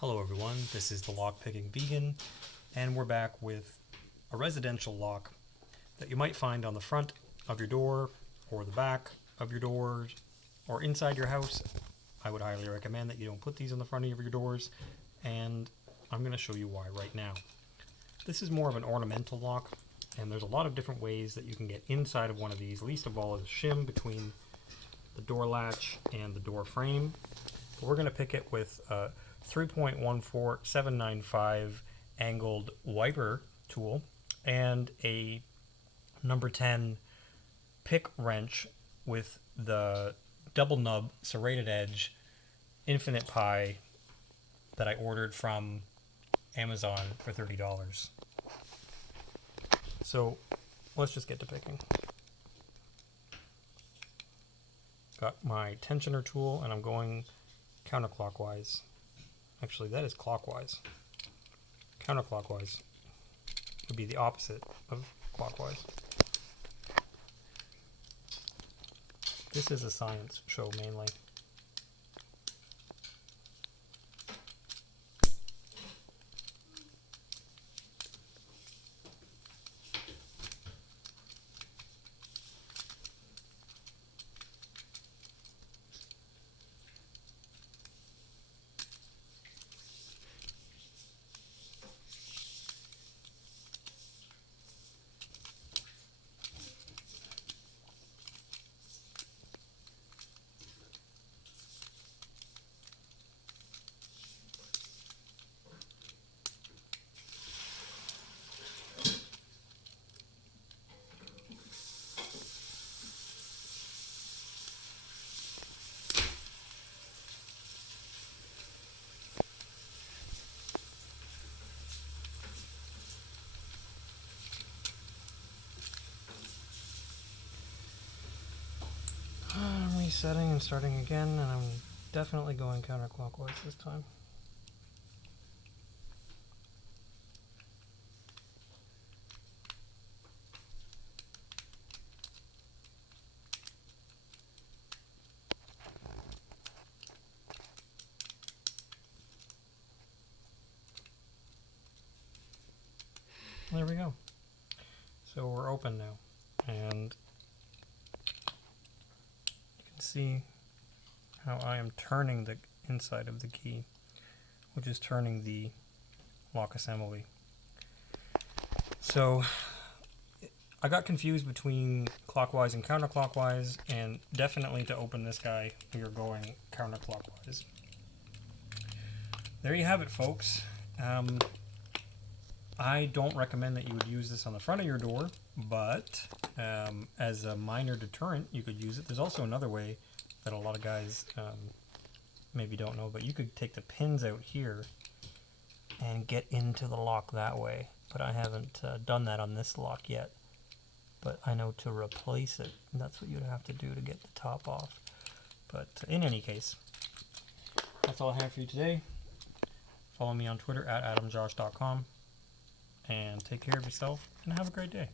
Hello everyone, this is the Lockpicking Vegan, and we're back with a residential lock that you might find on the front of your door, or the back of your doors, or inside your house. I would highly recommend that you don't put these on the front of your doors, and I'm going to show you why right now. This is more of an ornamental lock, and there's a lot of different ways that you can get inside of one of these. Least of all is a shim between the door latch and the door frame. But we're going to pick it with 3.14795 angled wiper tool and a number 10 pick wrench with the double nub serrated edge infinite pie that I ordered from Amazon for $30. So let's just get to picking. Got my tensioner tool and I'm going counterclockwise. Actually, that is clockwise. Counterclockwise would be the opposite of clockwise. This is a science show mainly. I'm resetting and starting again, and I'm definitely going counterclockwise this time. There we go. So we're open now, and you can see how I am turning the inside of the key, which is turning the lock assembly. So I got confused between clockwise and counterclockwise, and definitely to open this guy, we are going counterclockwise. There you have it, folks. I don't recommend that you would use this on the front of your door, but as a minor deterrent, you could use it. There's also another way that a lot of guys maybe don't know, but you could take the pins out here and get into the lock that way. But I haven't done that on this lock yet. But I know to replace it, that's what you'd have to do to get the top off. But in any case, that's all I have for you today. Follow me on Twitter at adamjosh.com. And take care of yourself and have a great day.